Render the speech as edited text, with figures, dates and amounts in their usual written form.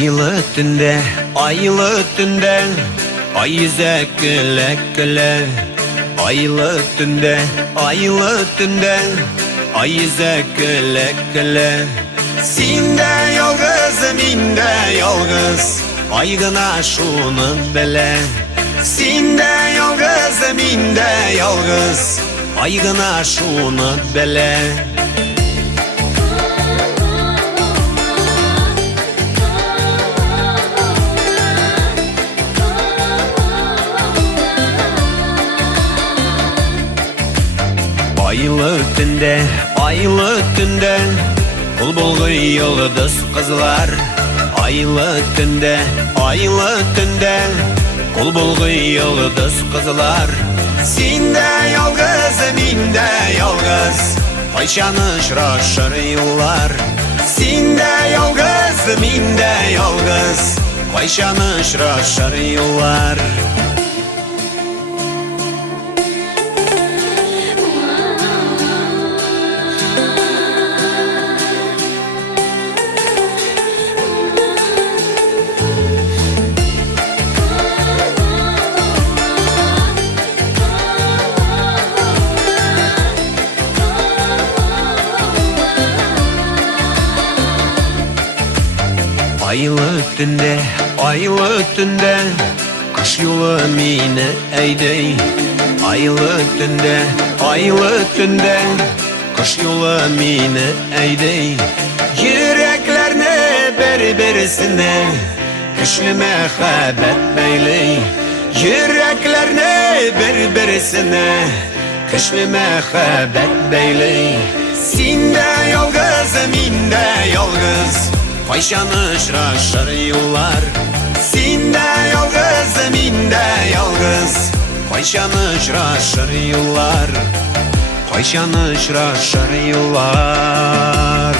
Aylı tünde, aylı tünde, ay yüze güle güle. Aylı tünde, aylı tünde, ay yüze güle güle. Sinde yalgız, minde yalgız, aygına şunu bele. Sinde yalgız, minde yalgız, aygına şunu bele. Aylı tünde, aylı tünde, kul bulgu yıldız kızlar. Aylı tünde, aylı tünde, kul bulgu yıldız kızlar. Sinde yalgız, minde yalgız, ayşanışraşır yollar. Sinde yalgız, minde yalgız, ayşanışraşır yollar. Aylı tünde, aylı tünde, kış yolu mine eydey. Aylı tünde, aylı tünde, kış yolu mine eydey. Yüreklerine berberisine, kışlı mehabet beyley. Yüreklerine berberisine, kışlı mehabet beyley. Sinde yalgız, minde yalgız, ayşanışraşır yollar. Sinde yalgız, minde yalgız, ayşanışraşır yollar. Ayşanışraşır yollar.